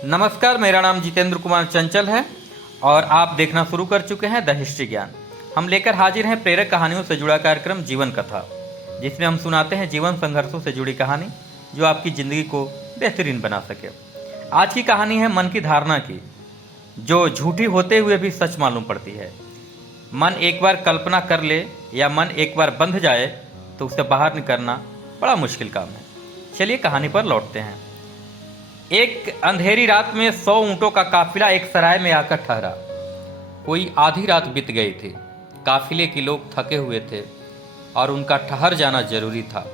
नमस्कार, मेरा नाम जितेंद्र कुमार चंचल है और आप देखना शुरू कर चुके हैं द हिस्ट्री ज्ञान। हम लेकर हाजिर हैं प्रेरक कहानियों से जुड़ा कार्यक्रम जीवन कथा, जिसमें हम सुनाते हैं जीवन संघर्षों से जुड़ी कहानी जो आपकी ज़िंदगी को बेहतरीन बना सके। आज की कहानी है मन की धारणा की, जो झूठी होते हुए भी सच मालूम पड़ती है। मन एक बार कल्पना कर ले या मन एक बार बंध जाए तो उसे बाहर निकलना बड़ा मुश्किल काम है। चलिए कहानी पर लौटते हैं। एक अंधेरी रात में 100 ऊँटों का काफिला एक सराय में आकर ठहरा। कोई आधी रात बीत गई थी। काफिले के लोग थके हुए थे और उनका ठहर जाना जरूरी था।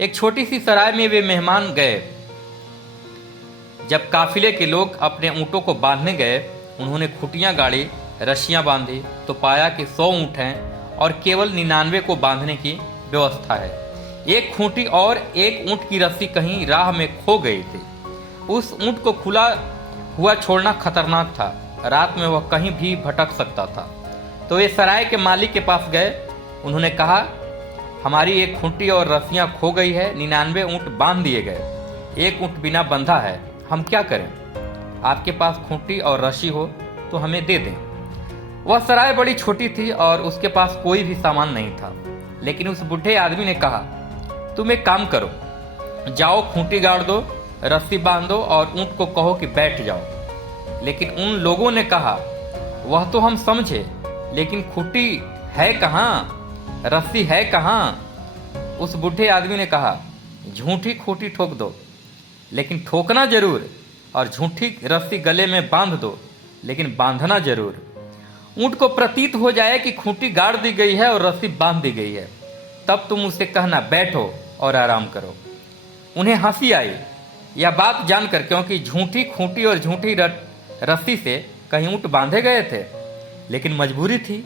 एक छोटी सी सराय में वे मेहमान गए। जब काफिले के लोग अपने ऊँटों को बांधने गए, उन्होंने खुटियां गाड़ी, रस्सियां बांधी तो पाया कि 100 ऊँट हैं और केवल 99 को बांधने की व्यवस्था है। एक खूंटी और एक ऊँट की रस्सी कहीं राह में खो गई थी। उस ऊँट को खुला हुआ छोड़ना खतरनाक था। रात में वह कहीं भी भटक सकता था। तो वे सराय के मालिक के पास गए। उन्होंने कहा, हमारी एक खूंटी और रस्सियां खो गई है, 99 ऊँट बांध दिए गए, एक ऊँट बिना बंधा है, हम क्या करें? आपके पास खूंटी और रस्सी हो तो हमें दे दें। वह सराय बड़ी छोटी थी और उसके पास कोई भी सामान नहीं था। लेकिन उस बूढ़े आदमी ने कहा, तुम एक काम करो, जाओ खूंटी गाड़ दो, रस्सी बांधो और ऊँट को कहो कि बैठ जाओ। लेकिन उन लोगों ने कहा, वह तो हम समझे, लेकिन खूंटी है कहाँ, रस्सी है कहाँ? उस बूढ़े आदमी ने कहा, झूठी खूंटी ठोक दो, लेकिन ठोकना जरूर, और झूठी रस्सी गले में बांध दो, लेकिन बांधना जरूर। ऊँट को प्रतीत हो जाए कि खूंटी गाड़ दी गई है और रस्सी बांध दी गई है, तब तुम उसे कहना बैठो और आराम करो। उन्हें हंसी आई यह बात जानकर, क्योंकि झूठी खूंटी और झूठी रस्सी से कहीं ऊँट बांधे गए थे। लेकिन मजबूरी थी,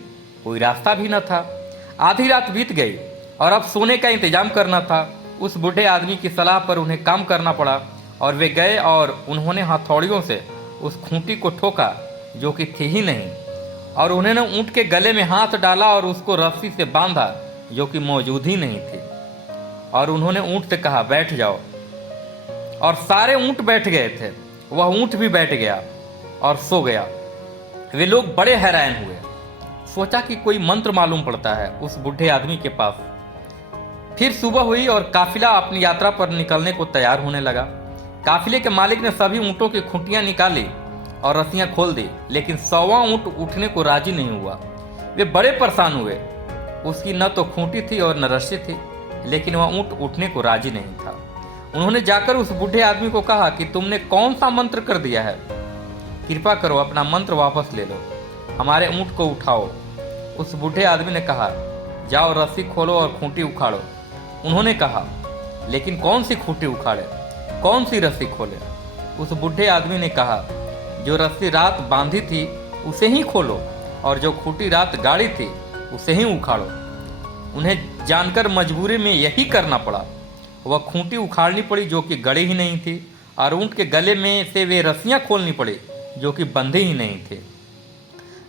कोई रास्ता भी न था। आधी रात बीत गई और अब सोने का इंतजाम करना था। उस बूढ़े आदमी की सलाह पर उन्हें काम करना पड़ा और वे गए और उन्होंने हथौड़ियों से उस खूंटी को ठोका जो कि थी ही नहीं, और उन्होंने ऊँट के गले में हाथ डाला और उसको रस्सी से बांधा जो कि मौजूद ही नहीं थी। और उन्होंने ऊँट से कहा, बैठ जाओ, और सारे ऊँट बैठ गए थे। वह ऊँट भी बैठ गया और सो गया। वे लोग बड़े हैरान हुए। सोचा कि कोई मंत्र मालूम पड़ता है उस बूढ़े आदमी के पास। फिर सुबह हुई और काफिला अपनी यात्रा पर निकलने को तैयार होने लगा। काफिले के मालिक ने सभी ऊँटों की खूंटियां निकाली और रस्सियां खोल दी, लेकिन 100वां ऊँट उठने को राजी नहीं हुआ। वे बड़े परेशान हुए। उसकी न तो खूंटी थी और न रस्सी थी, लेकिन वह ऊँट उठने को राजी नहीं था। उन्होंने जाकर उस बूढ़े आदमी को कहा कि तुमने कौन सा मंत्र कर दिया है? कृपा करो अपना मंत्र वापस ले लो, हमारे ऊँट को उठाओ। उस बूढ़े आदमी ने कहा, जाओ रस्सी खोलो और खूंटी उखाड़ो। उन्होंने कहा, लेकिन कौन सी खूंटी उखाड़े, कौन सी रस्सी खोले? उस बूढ़े आदमी ने कहा, जो रस्सी रात बांधी थी उसे ही खोलो, और जो खूंटी रात गाड़ी थी उसे ही उखाड़ो। उन्हें जानकर मजबूरी में यही करना पड़ा। वह खूंटी उखाड़नी पड़ी जो कि गड़ी ही नहीं थी, और ऊँट के गले में से वे रस्सियां खोलनी पड़ी जो कि बंधी ही नहीं थे।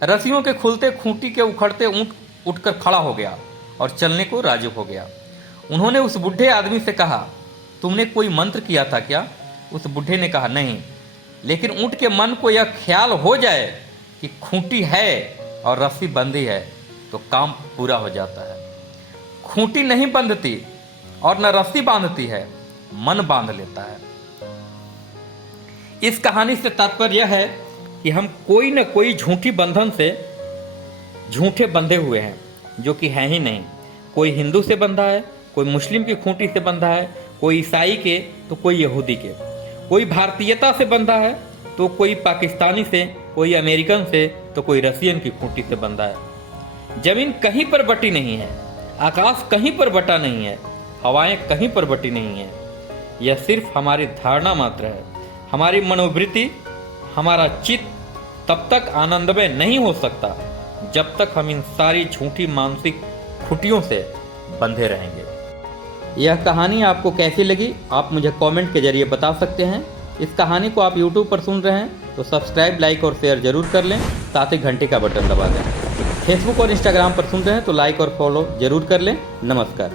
रस्सियों के खुलते, खूंटी के उखड़ते ऊँट उठकर खड़ा हो गया और चलने को राजी हो गया। उन्होंने उस बूढ़े आदमी से कहा, तुमने कोई मंत्र किया था क्या? उस बूढ़े ने कहा, नहीं, लेकिन ऊँट के मन को यह ख्याल हो जाए कि खूंटी है और रस्सी बंधी है तो काम पूरा हो जाता है। खूंटी नहीं बंधती और न रस्सी बांधती है, मन बांध लेता है। इस कहानी से तात्पर्य यह है कि हम कोई न कोई झूठी बंधन से झूठे बंधे हुए हैं जो कि हैं ही नहीं। कोई हिंदू से बंधा है, कोई मुस्लिम की खूंटी से बंधा है, कोई ईसाई के तो कोई यहूदी के, कोई भारतीयता से बंधा है तो कोई पाकिस्तानी से, कोई अमेरिकन से तो कोई रसियन की खूंटी से बंधा है। जमीन कहीं पर बटी नहीं है, आकाश कहीं पर बटा नहीं है, हवाएं कहीं पर बटी नहीं है। यह सिर्फ हमारी धारणा मात्र है, हमारी मनोवृत्ति, हमारा चित्त तब तक आनंदमय नहीं हो सकता जब तक हम इन सारी झूठी मानसिक खुटियों से बंधे रहेंगे। यह कहानी आपको कैसी लगी आप मुझे कमेंट के जरिए बता सकते हैं। इस कहानी को आप यूट्यूब पर सुन रहे हैं तो सब्सक्राइब, लाइक और शेयर जरूर कर लें, साथ ही घंटे का बटन दबा दें। फेसबुक और इंस्टाग्राम पर सुन रहे हैं तो लाइक और फॉलो जरूर कर लें। नमस्कार।